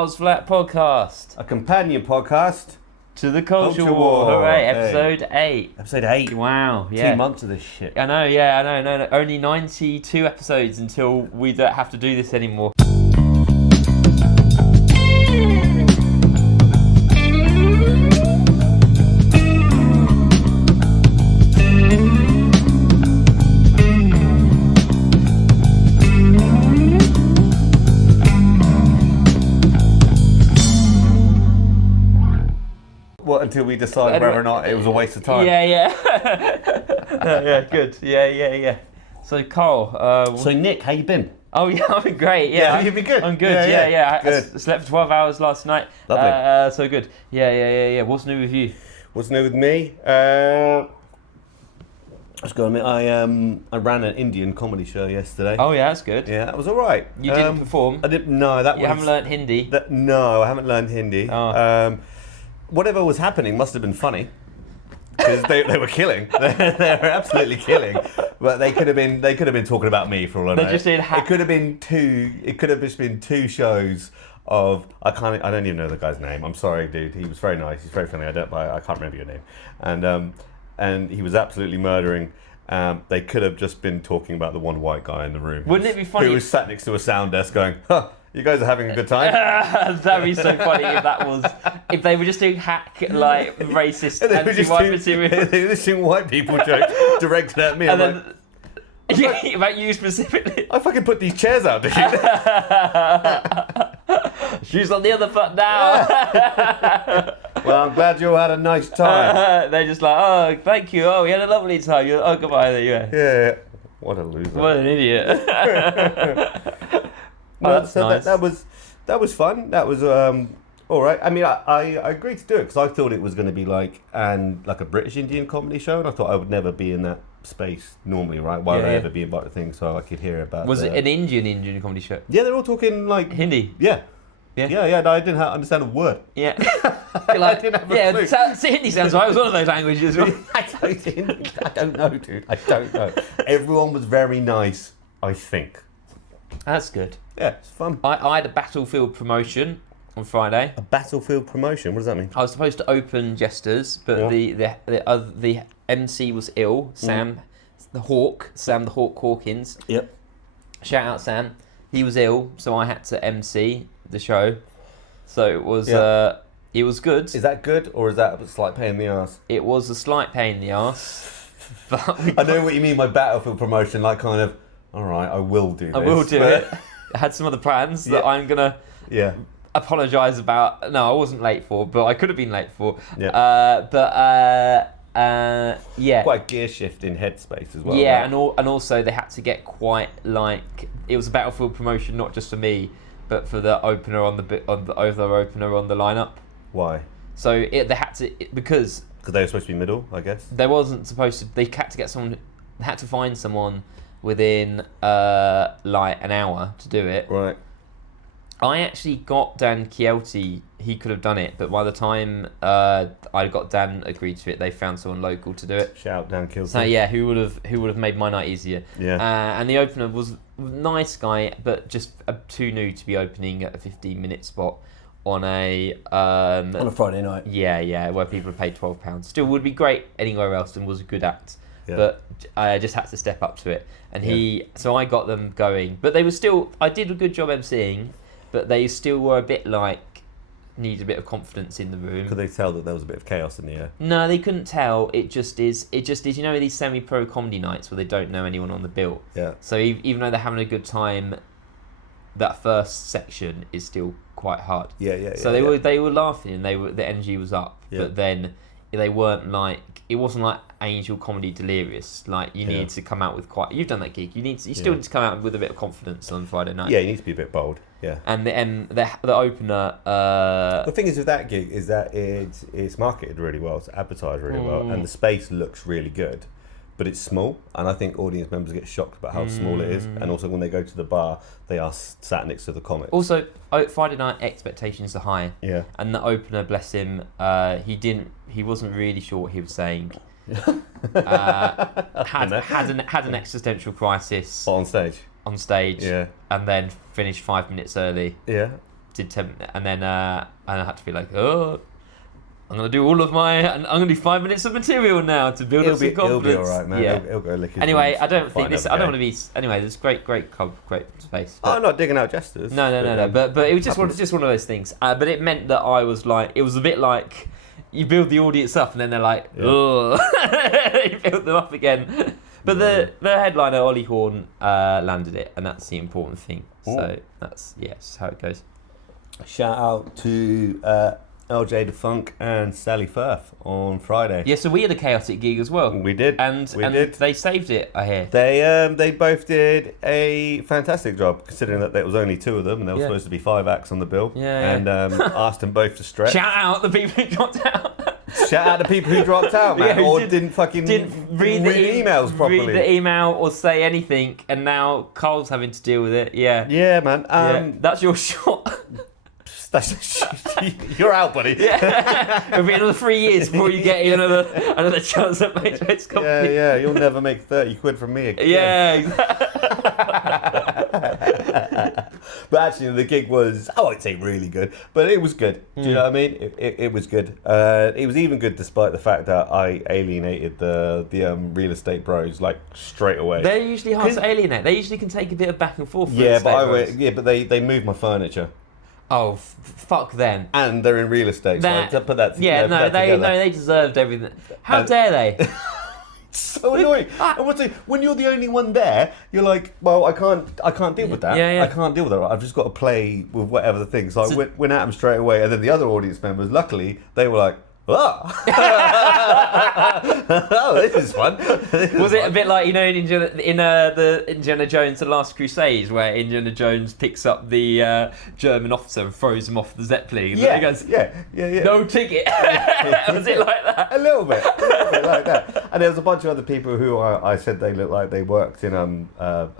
Miles Flat Podcast. A companion podcast To the Culture Culture War. War. Hooray, Hey. episode 8. Episode 8. Wow, 2 yeah. months of this shit. I know, yeah, I know. No. Only 92 episodes until we don't have to do this anymore. Well, until we decide whether or not it was a waste of time. Yeah. Yeah, good. Yeah. So, Carl. So, Nick, how you been? Oh, yeah, I've been great. Yeah, you've been good. I'm good. Yeah. Good. I slept for 12 hours last night. Lovely. So good. Yeah. What's new with you? What's new with me? Let's go. I ran an Indian comedy show yesterday. Oh, yeah, that's good. Yeah, that was all right. You didn't perform? I didn't. No, that You haven't learnt Hindi? No, I haven't learned Hindi. Oh. Whatever was happening must have been funny. Because they were killing. They were absolutely killing. But they could have been talking about me for all I know. They just did It could have been two. It could have just been 2 shows of I don't even know the guy's name. I'm sorry, dude. He was very nice. He's very funny. I can't remember your name. And he was absolutely murdering. They could have just been talking about the one white guy in the room. Wouldn't it be funny? Who was sat next to a sound desk going, "Huh, you guys are having a good time." That'd be so funny if they were just doing hack like racist And they were just anti-white material. They were just doing white people jokes directed at me. And I'm then like, about you specifically. I fucking put these chairs out, dude. Shoes on the other foot now. Well, I'm glad you all had a nice time. They're just like, oh, thank you. Oh, we had a lovely time. Oh, goodbye. There you go. Yeah. What a loser. What an idiot. Well, so nice. that was fun. That was all right. I mean, I agreed to do it because I thought it was going to be like a British Indian comedy show, and I thought I would never be in that space normally, right? Why would I ever be invited to things so I could hear about? Was it an Indian comedy show? Yeah, they're all talking like Hindi. Yeah. No, I didn't understand a word. Yeah. I didn't have a clue. Hindi sounds right. It was one of those languages. I don't know, dude. I don't know. Everyone was very nice, I think. That's good. Yeah, it's fun. I had a Battlefield promotion on Friday. A Battlefield promotion? What does that mean? I was supposed to open Jesters, but the MC was ill. Sam the Hawk Hawkins. Yep. Shout out Sam. He was ill, so I had to MC the show. So it was it was good. Is that good or is that a slight pain in the ass? It was a slight pain in the ass. But I know what you mean by Battlefield promotion, like kind of, all right, I will do this. I will do it. I had some other plans that I'm gonna apologise about. No, I wasn't late for, but I could have been late for. Yeah. Yeah. Quite a gear shift in headspace as well. Yeah, right? and also they had to get quite like it was a Battlefield promotion, not just for me, but for the opener on the opener on the lineup. Why? So they had to because they were supposed to be middle, I guess. They wasn't supposed to. They had to get someone. They had to find someone within like an hour to do it. Right. I actually got Dan Chielty. He could have done it, but by the time I got Dan agreed to it, they found someone local to do it. Shout out Dan Chielty. So yeah, who would have made my night easier? Yeah. And the opener was a nice guy, but just too new to be opening at a 15-minute spot on a Friday night. Yeah, where people have paid £12. Still would be great anywhere else and was a good act. Yeah. But I just had to step up to it, and so I got them going. But they were still. I did a good job emceeing. But they still were a bit like, need a bit of confidence in the room. Could they tell that there was a bit of chaos in the air? No, they couldn't tell. It just is, you know, these semi-pro comedy nights where they don't know anyone on the bill. Yeah. So even though they're having a good time, that first section is still quite hard. Yeah. So they were laughing and the energy was up. Yeah. But then they weren't like, it wasn't like Angel Comedy Delirious. Like you need to come out with you've done that gig. You still need to come out with a bit of confidence on Friday night. Yeah, you need to be a bit bold. Yeah. And the opener. The thing is with that gig is that it's marketed really well, it's advertised really well, and the space looks really good, but it's small, and I think audience members get shocked about how small it is, and also when they go to the bar, they are sat next to the comics. Also, Friday night expectations are high. Yeah. And the opener, bless him, he wasn't really sure what he was saying. Had an existential crisis on stage, and then finished 5 minutes early. Yeah. did 10, and then and I had to be like, oh, I'm gonna do all of I'm gonna do 5 minutes of material now to build up some confidence. He'll be all right, man. Yeah. He'll go lick his Anyway, wounds, I don't think this. find I don't another want to be. Anyway, there's great space. I'm not digging out jesters. No. But it was just one of those things. But it meant that I was like, it was a bit like you build the audience up and then they're like, oh, you build them up again. But the headliner Ollie Horn landed it, and that's the important thing. So that's how it goes. Shout out to LJ the Funk and Sally Firth on Friday. Yeah, so we had a chaotic gig as well. We did. And they saved it, I hear. They both did a fantastic job, considering that there was only 2 of them, and there was supposed to be 5 acts on the bill. Yeah. And asked them both to stretch. Shout out the people who dropped out. Shout out the people who dropped out, man, or didn't read the emails properly. Read the email or say anything, and now Carl's having to deal with it. Yeah. Yeah, man. That's your shot. You're out, buddy. Yeah. It'll be another 3 years before you get another chance at Matrix Company. Yeah, you'll never make 30 quid from me again. Yeah, exactly. But actually, the gig was, I won't say really good, but it was good. Do you know what I mean? It was good. It was even good despite the fact that I alienated the real estate bros like straight away. They're usually hard to alienate. They usually can take a bit of back and forth. Yeah, but they moved my furniture. Oh, fuck them. And they're in real estate, so I had to put that together. They deserved everything. How dare they? So annoying. And when you're the only one there, you're like, well, I can't deal with that. Yeah. I can't deal with that. I've just got to play with whatever the thing. So I went at them straight away, and then the other audience members, luckily, they were like, oh, oh, this is fun. Was it a bit like, in the Indiana Jones: The Last Crusade, where Indiana Jones picks up the German officer and throws him off the Zeppelin? And he goes, yeah. No ticket. Was it like that? A little bit like that. And there was a bunch of other people who I said they looked like they worked in a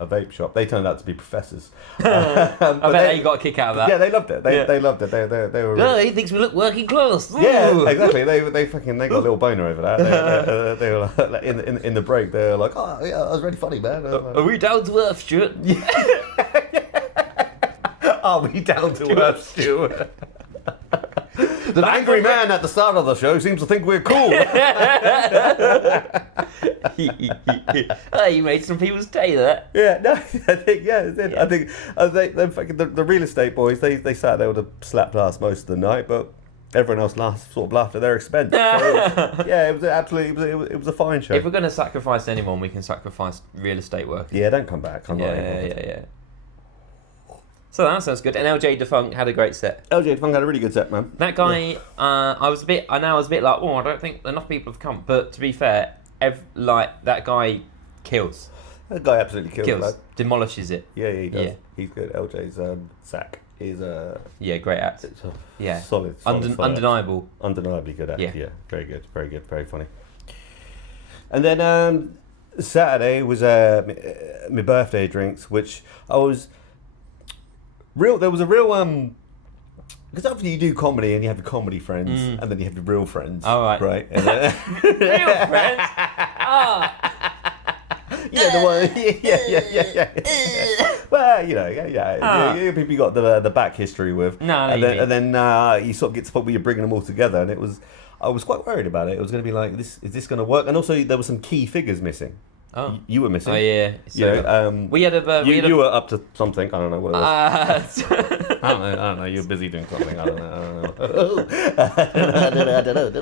vape shop. They turned out to be professors. I bet they got a kick out of that. Yeah, they loved it. They loved it. They were. Oh, he thinks we look working class. Yeah, exactly. They got a little boner over that. They were like, in the break. They were like, oh yeah, that was really funny, man. Are we down to earth, Stuart? Are we down to earth, Stuart? The angry man at the start of the show seems to think we're cool. You made some people's day there. Yeah, no, I think I think the real estate boys they sat there with a slapped ass most of the night, but everyone else laughed at their expense. So, yeah, it was a fine show. If we're going to sacrifice anyone, we can sacrifice real estate work. Yeah, don't come back. Yeah. So that sounds good. And LJ Defunk had a great set. LJ Defunk had a really good set, man. That guy, I was a bit like, oh, I don't think enough people have come. But to be fair, that guy kills. That guy absolutely kills. Demolishes it. Yeah, he does. Yeah. He's good. LJ's sack is great act. Solid undeniable. Undeniably good act. Yeah. Very good. Very good. Very funny. And then Saturday was my birthday drinks, which I was there was a real because after you do comedy and you have your comedy friends and then you have your real friends. All right. Right. And then, real friends. Oh. Yeah, the one. Yeah. Well, people you got the back history with. And then you sort of get to the point where you're bringing them all together, and I was quite worried about it. It was going to be like, is this going to work? And also there were some key figures missing. Oh. You were missing. Oh yeah. So, we had a. You were up to something. I don't know what it was. I don't know. You're busy doing something. I don't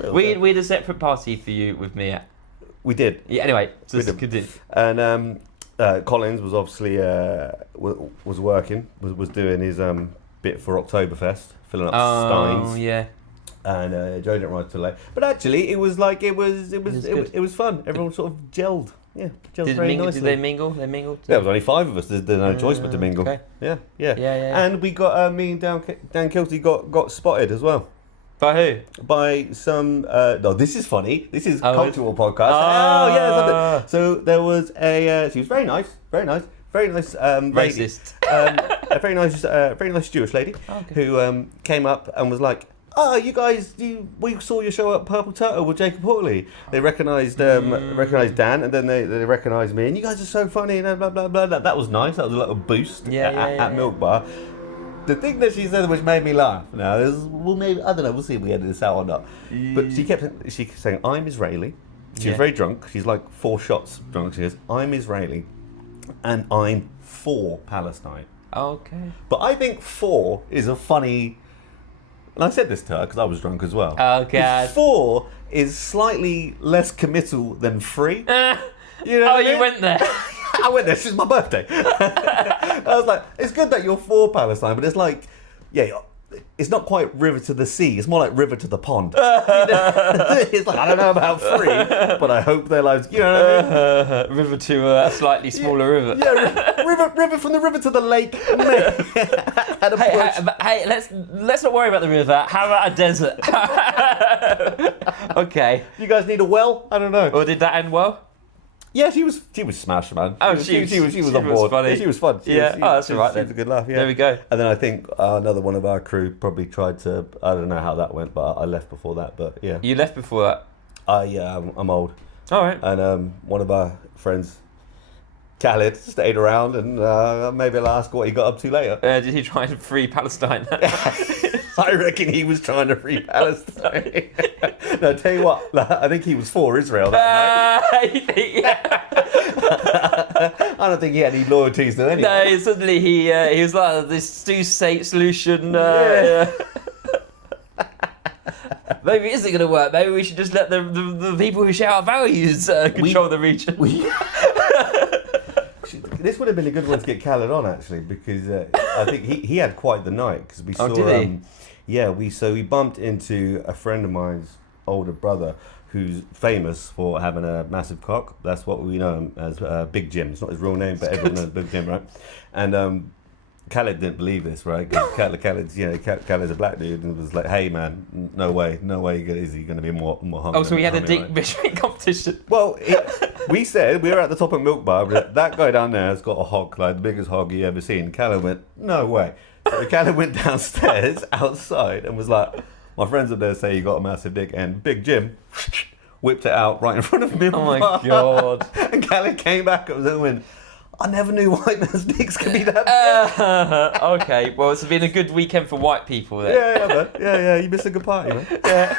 know. We had a separate party for you with me at. We did. Yeah. Anyway, just continue. And Collins was obviously was working, was doing his bit for Oktoberfest, filling up steins. Oh yeah. And Joe didn't ride till late, but actually it was fun. Everyone sort of gelled. Yeah, gelled very nicely. Did they mingle? They mingled. There was only 5 of us. There's no choice but to mingle. Okay. Yeah. And we got me and Dan Kilty got spotted as well. By who? By some. No, this is funny. This is cultural podcast. Oh yeah. So there was she was very nice. Racist. A very nice Jewish lady who came up and was like, "Oh, you guys, we saw your show at Purple Turtle with Jacob Hawley." They recognised Dan, and then they recognised me, and you guys are so funny, and blah blah blah. That was nice. That was a little boost at Milk Bar. The thing that she said which made me laugh. Now, maybe I don't know. We'll see if we edit this out or not. But she kept saying, "I'm Israeli." She was very drunk. She's like 4 shots drunk. She goes, "I'm Israeli, and I'm for Palestine." Okay. But I think 4 is a funny. And I said this to her because I was drunk as well. Oh, God. 4 is slightly less committal than 3. You know what I mean? You went there. I went there. It's my birthday. I was like, it's good that you're for Palestine, but it's like, it's not quite river to the sea. It's more like river to the pond. You know? It's like, I don't know about 3, but I hope their lives. You know what I mean? River to a slightly smaller river. Yeah, river from the river to the lake. Hey, let's not worry about the river. How about a desert? Okay. You guys need a well? I don't know. Or did that end well? Yeah, she was smashed, man. Oh, she was on board. Funny. Yeah, she was fun. That's all right She then. was a good laugh. Yeah. There we go. And then I think another one of our crew probably tried to. I don't know how that went, but I left before that. But yeah. You left before that. I'm old. All right. And one of our friends, Khaled, stayed around, and maybe I'll ask what he got up to later. Did he try to free Palestine? I reckon he was trying to free Palestine. No, tell you what, I think he was for Israel that night. I don't think he had any loyalties to anyone. No, suddenly he was like this two-state solution. Maybe it isn't going to work. Maybe we should just let the people who share our values control the region. This would have been a good one to get Khaled on, actually, because I think he had quite the night, because we saw. Oh, did he? We bumped into a friend of mine's older brother who's famous for having a massive cock. That's what we know him as, Big Jim. It's not his real name, but everyone knows Big Jim, right? And Khaled didn't believe this, right? Because Khaled's a black dude, and was like, "Hey, man, no way is he going to be more hungry." Oh, so we had a dick measuring competition. Well, we said we were at the top of Milk Bar. That guy down there has got a hog, like the biggest hog you ever seen. Khaled went, "No way." So Khaled went downstairs outside and was like, "My friends up there say you got a massive dick," and Big Jim whipped it out right in front of me. Oh my god! And Khaled came back and went, "I never knew white man's dicks could be that big." Okay, well, it's been a good weekend for white people then. Yeah, man. Yeah. You missed a good party, man. Yeah.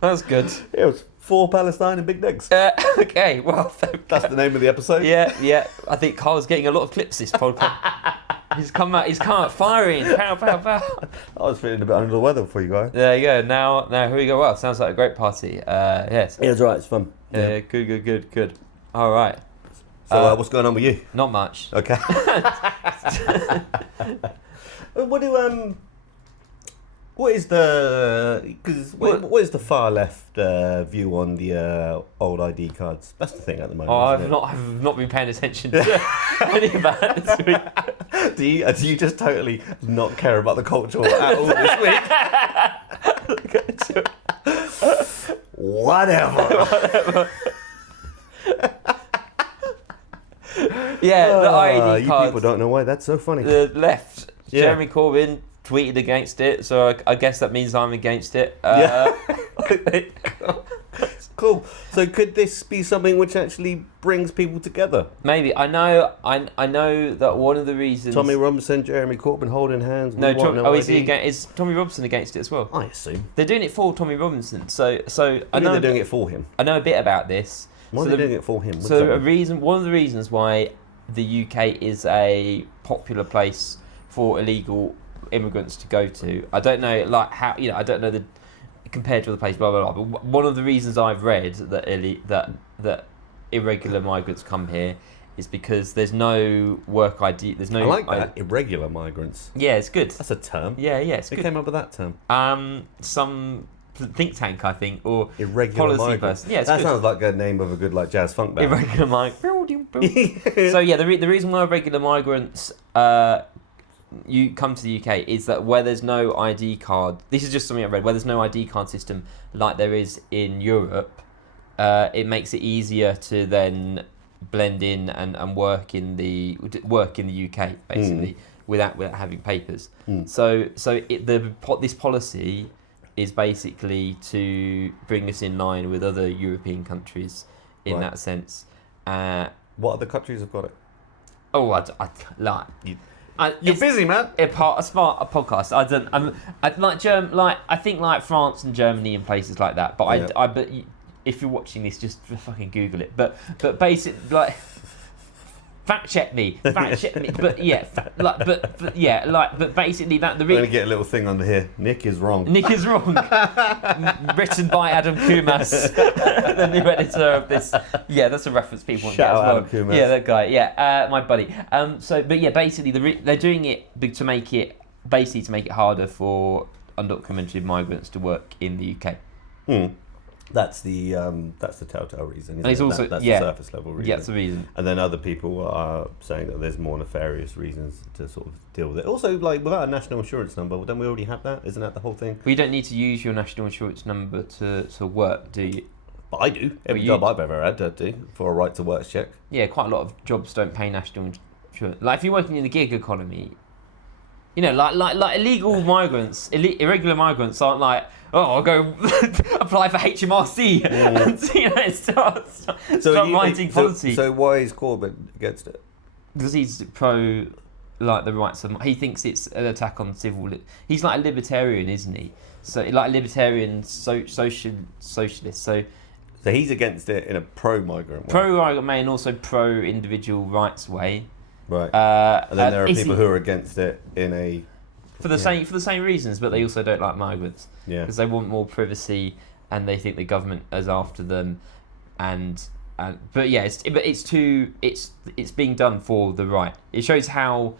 That's good. It was for Palestine and big dicks. Okay, well, that's the name of the episode. Yeah. I think Carl's getting a lot of clips this podcast. He's come out firing. Pow, pow, pow. I was feeling a bit under the weather for you guys. There you go. Now here we go. Well, sounds like a great party. Yes. Yeah, it's right. It's fun. Yeah. Good. All right. So what's going on with you? Not much. Okay. What is the far left view on the old ID cards? That's the thing at the moment. I've not been paying attention to any of that this week. Do you just totally not care about the culture at all this week? Whatever. Yeah, the ID you cards. people don't know why that's so funny. The left. Yeah. Jeremy Corbyn tweeted against it, so I guess that means I'm against it. Cool. So could this be something which actually brings people together? Maybe. I know that one of the reasons. Tommy Robinson, Jeremy Corbyn holding hands. Is Tommy Robinson against it as well? I assume They're doing it for Tommy Robinson. So I know they're doing it for him. I know a bit about this. Why are they doing it for him? One of the reasons why the UK is a popular place for illegal immigrants to go to. I don't know, like how I don't know compared to other places, blah blah blah. But one of the reasons I've read that irregular migrants come here is because there's no work ID. There's no. I like that irregular migrants. Yeah, it's good. That's a term. Yeah, it's Who good. came up with that term? Some think tank, I think, or irregular policy migrants. person. Yeah, that sounds like a name of a good jazz funk band. Irregular migrants. So yeah, the reason why irregular migrants you come to the UK is that where there's no ID card. This is just something I read. Where there's no ID card system like there is in Europe, it makes it easier to then blend in and work in the UK basically without having papers. So this policy is basically to bring us in line with other European countries in that sense. What other countries have got it? Oh, You're busy, man. A podcast. I think like France and Germany and places like that. But if you're watching this, just fucking Google it. But basically, like, fact check me. But basically that the I'm gonna get a little thing under here. Nick is wrong. Written by Adam Kumas, the new editor of this. Yeah, that's a reference people want to get as well. Adam Kumas. Yeah, that guy. Yeah, my buddy. Basically, they're doing it to make it harder for undocumented migrants to work in the UK. That's the telltale reason. And it's also that's the surface level reason. Yeah, that's the reason. And then other people are saying that there's more nefarious reasons to sort of deal with it. Also, like, without a national insurance number, don't we already have that? Isn't that the whole thing? Well, you don't need to use your national insurance number to work, do you? But I do. Every job I've ever had, I do, for a right to work check. Yeah, quite a lot of jobs don't pay national insurance. Like if you're working in the gig economy, you know, like illegal migrants, irregular migrants aren't like, oh, I'll go apply for HMRC and start writing policy. So why is Corbyn against it? Because he's pro, like, the rights of. He thinks it's an attack on civil. He's like a libertarian, isn't he? So like a libertarian socialist. So he's against it in a pro-migrant way. Pro-migrant way and also pro-individual rights way. Right. And then there are people who are against it in a for the same reasons, but they also don't like migrants. Yeah. Because they want more privacy, and they think the government is after them, it's being done for the right. It shows how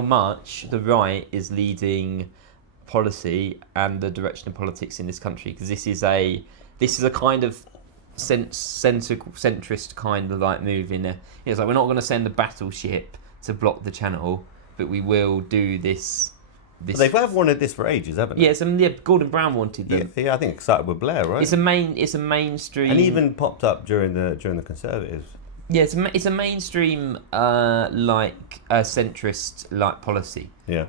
much the right is leading policy and the direction of politics in this country. Because this is a kind of centrist kind of like move in there. It's like, we're not going to send a battleship to block the channel, but we will do this. But they've wanted this for ages, haven't they? Yeah, Gordon Brown wanted them. Yeah, I think it started with Blair, right? It's a mainstream, and even popped up during the Conservatives. Yeah, it's a mainstream centrist like policy. Yeah,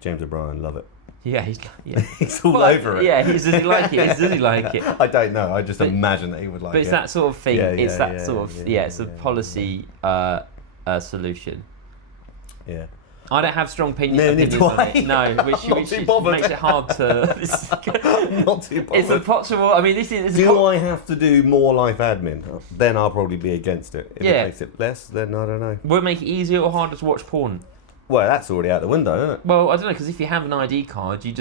James O'Brien, love it. Yeah, he's all over it. Yeah, does he like it? Does he like it? I don't know. I just imagine that he would like it. But it's that sort of thing. It's a policy solution. Yeah. I don't have strong opinions on it. No, which makes it hard to. Not too bothered. It's impossible. I mean, I have to do more life admin? Then I'll probably be against it. If it makes it less, then I don't know. Will it make it easier or harder to watch porn? Well, that's already out the window, isn't it? Well, I don't know, because if you have an ID card, you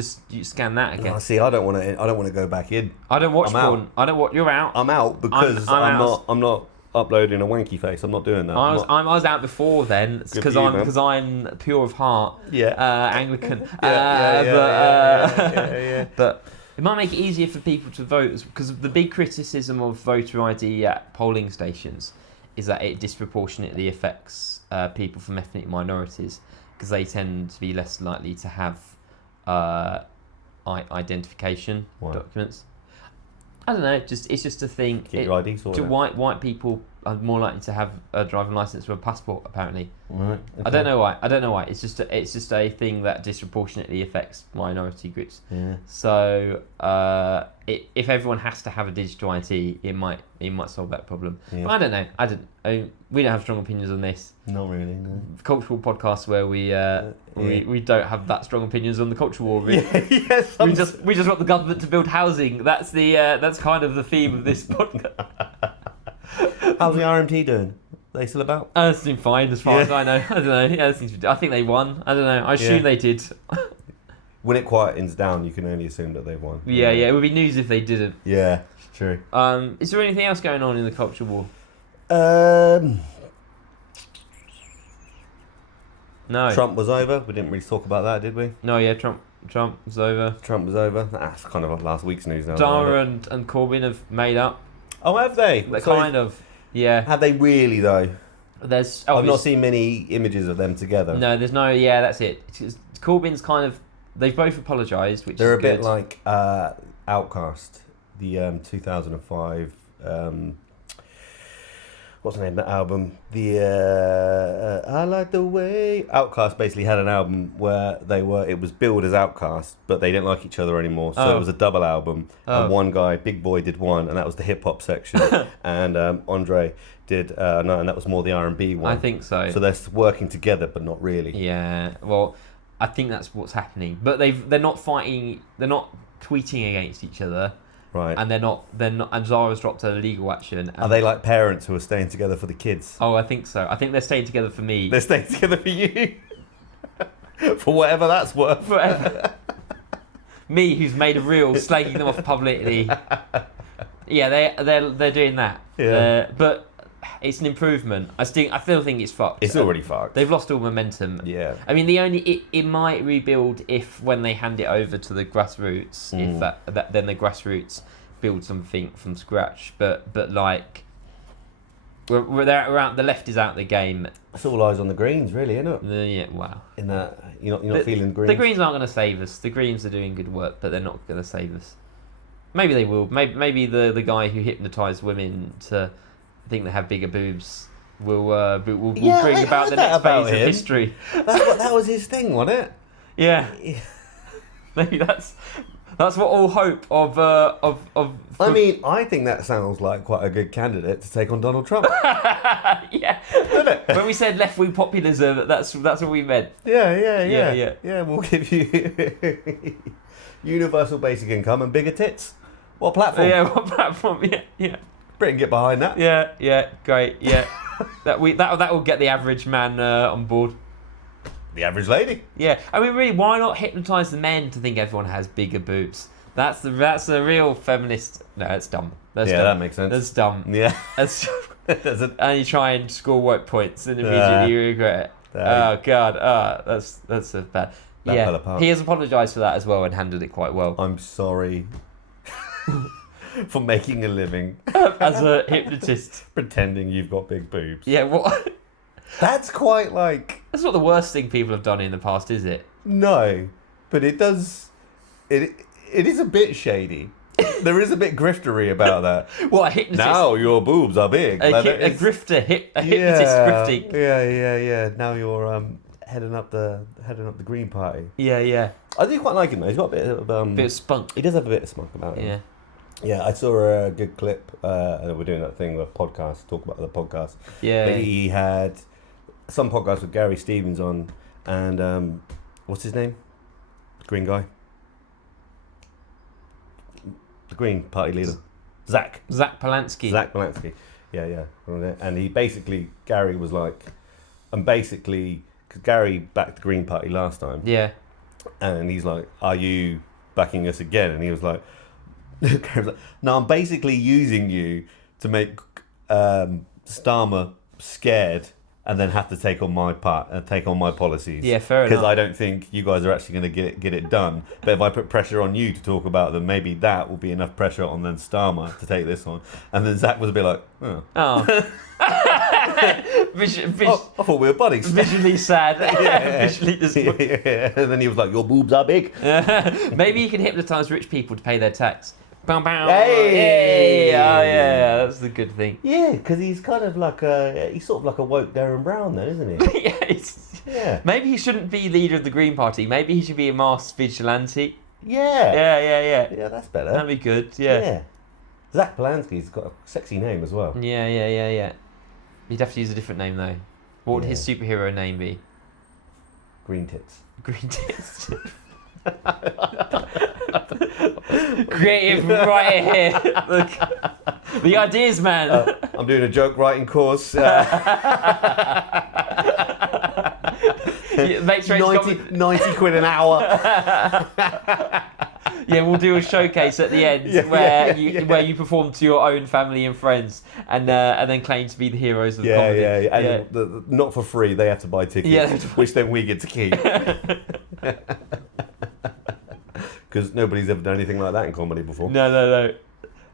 scan that again. See, I don't want to go back in. I don't watch porn. You're out. I'm out because I'm not uploading a wanky face. I'm not doing that. I was out before then because I'm pure of heart. Yeah. Anglican. Yeah. But it might make it easier for people to vote, because the big criticism of voter ID at polling stations is that it disproportionately affects people from ethnic minorities, because they tend to be less likely to have identification documents. I don't know. It's just a thing. Get your ID sorted. White people are more likely to have a driving license or a passport, apparently. Right. Okay. I don't know why. It's just a thing that disproportionately affects minority groups. Yeah. So if everyone has to have a digital ID, it might solve that problem. Yeah. But I don't know. We don't have strong opinions on this. Not really. No. Cultural podcast where we don't have that strong opinions on the culture war. We just want the government to build housing. That's kind of the theme of this podcast. How's the RMT doing? Are they still about? It's doing fine as far as I know. I don't know. Yeah, I think they won. I don't know. I assume they did. When it quietens down, you can only assume that they've won. Yeah. It would be news if they didn't. Yeah, it's true. Is there anything else going on in the culture war? No. Trump was over. We didn't really talk about that, did we? No, yeah, Trump was over. Trump was over. That's kind of last week's news now. Dara and Corbyn have made up. Oh, have they? Kind of, yeah. Have they really, though? I've not seen many images of them together. No, there's no... Yeah, that's it. Corbyn's kind of... They've both apologised, which They're is good. They're a bit like Outcast, the 2005... what's the name of that album? I Like the Way... Outcast basically had an album where it was billed as Outcast, but they didn't like each other anymore, so it was a double album. And one guy, Big Boy, did one, and that was the hip-hop section, and Andre did, no, and that was more the R&B one. I think so. So they're working together, but not really. Yeah, well, I think that's what's happening. But they're not fighting. They're not tweeting against each other. Right. And they're not. And Zara's dropped a legal action. And are they like parents who are staying together for the kids? Oh, I think so. I think they're staying together for me. They're staying together for you. For whatever that's worth. Forever. Me, who's made a reel slagging them off publicly. Yeah, they're doing that. Yeah. But it's an improvement. I still think it's fucked. It's already fucked. They've lost all momentum. Yeah. I mean, it might rebuild if when they hand it over to the grassroots, if that then the grassroots build something from scratch. But like, we're out. The left is out of the game. It's all eyes on the Greens, really, isn't it? Yeah. Wow. In that you're not feeling Greens. The Greens aren't going to save us. The Greens are doing good work, but they're not going to save us. Maybe they will. Maybe the guy who hypnotised women to think they have bigger boobs will bring about the next phase of history. That was his thing, wasn't it? Yeah. Maybe that's what all hope of. I mean, I think that sounds like quite a good candidate to take on Donald Trump. Yeah. Doesn't it? When we said left wing populism, that's what we meant. Yeah. We'll give you universal basic income and bigger tits. What platform? Yeah, what platform? Yeah. Britain get behind that. Yeah, great. Yeah, that will get the average man on board. The average lady. Yeah, I mean, really, why not hypnotise the men to think everyone has bigger boobs? That's the real feminist. No, that's dumb. That's dumb. That makes sense. That's dumb. Yeah. And you try and score work points and immediately you regret it. Oh God. That's a bad. That fell apart. He has apologised for that as well and handled it quite well. I'm sorry for making a living as a hypnotist, pretending you've got big boobs. Yeah, what? That's quite like. That's not the worst thing people have done in the past, is it? No, but it does. It is a bit shady. There is a bit griftery about that. What, a hypnotist? Now your boobs are big. A hypnotist grifting. Yeah. Now you're heading up the Green Party. Yeah. I do quite like him though. He's got a bit of spunk. He does have a bit of spunk about him. Yeah. Yeah, I saw a good clip. We're doing that thing with podcasts, talk about the podcast. Yeah. But he had some podcast with Gary Stevens on, and what's his name? Green guy. The Green Party leader. Zach Polanski. Yeah. And Gary was like, because Gary backed the Green Party last time. Yeah. And he's like, are you backing us again? And he was like, no, I'm basically using you to make Starmer scared and then have to take on my part and take on my policies. Yeah, fair enough. Because I don't think you guys are actually going to get it done. But if I put pressure on you to talk about them, maybe that will be enough pressure on then Starmer to take this on. And then Zach was a bit like, oh. I thought we were buddies. Visually sad. Yeah. Visually disappointed. Yeah. And then he was like, your boobs are big. Maybe you can hypnotise rich people to pay their tax. Bow, bow. Hey! Oh yeah, that's the good thing. Yeah, because he's kind of like he's sort of like a woke Darren Brown then, isn't he? Yeah. Maybe he shouldn't be leader of the Green Party. Maybe he should be a masked vigilante. Yeah. Yeah, that's better. That'd be good, yeah. Zach Polanski's got a sexy name as well. Yeah. He'd have to use a different name though. What would his superhero name be? Green Tits. Green Tits. Creative right here. Look, the ideas, man. I'm doing a joke writing course. 90 quid an hour. Yeah, we'll do a showcase at the end where you perform to your own family and friends, and then claim to be the heroes of the comedy. Yeah. And not for free. They have to buy tickets, which then we get to keep. Because nobody's ever done anything like that in comedy before. No.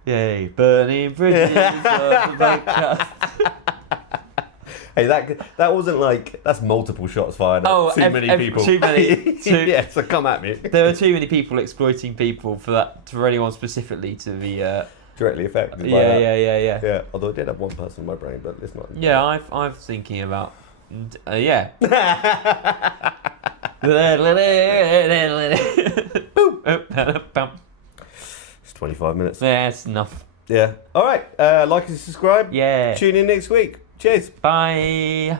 Yay, burning bridges of the podcast. Hey, that wasn't like, that's multiple shots fired at too many people. Too many. Yeah, so come at me. There are too many people exploiting people for anyone specifically to be directly affected by that. Yeah. Yeah, although I did have one person in my brain, but it's not. Yeah, I'm thinking about, yeah. It's 25 minutes. Yeah, that's enough. Yeah. All right. Like and subscribe. Yeah. Tune in next week. Cheers. Bye.